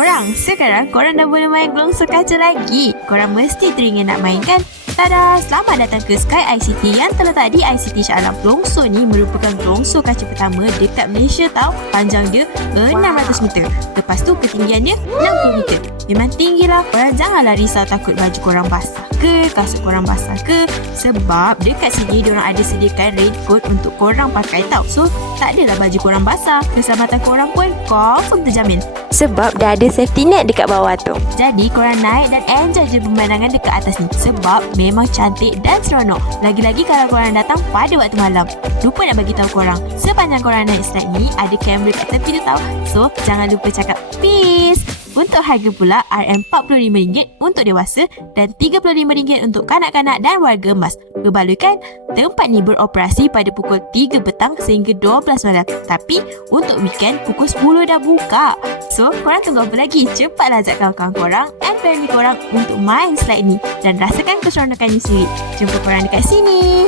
korang, sekarang korang dah boleh main gelongso kaca lagi. Korang mesti teringin nak main kan? Tada! Selamat datang ke Sky ICT yang terletak di ICT Shah Alam. Gelongso ni merupakan gelongso kaca pertama dekat Malaysia tau. Panjang dia 600 meter. Lepas tu ketinggiannya 60 meter. Memang tinggi lah. Korang janganlah risau takut baju korang basah ke, kasut korang basah ke. Sebab dekat sini diorang ada sediakan raincoat untuk korang pakai tau. So, tak adalah baju korang basah. Keselamatan korang pun confirm terjamin. Sebab dah ada safety net dekat bawah tu. Jadi korang naik dan enjoy je pemandangan dekat atas ni. Sebab memang cantik dan seronok. Lagi-lagi kalau korang datang pada waktu malam. Lupa nak bagi tahu korang, sepanjang korang naik slide ni ada kamera kat tepi tu tau. So jangan lupa cakap peace. Untuk harga pula RM45 untuk dewasa dan RM35 untuk kanak-kanak dan warga emas. Berbaloi kan? Tempat ni beroperasi pada pukul 3 petang sehingga 12 malam. Tapi untuk weekend pukul 10 dah buka. So korang tunggu apa lagi? Cepatlah ajak kawan-kawan korang and family korang untuk main slide ni dan rasakan keseronokannya sendiri. Jumpa korang dekat sini.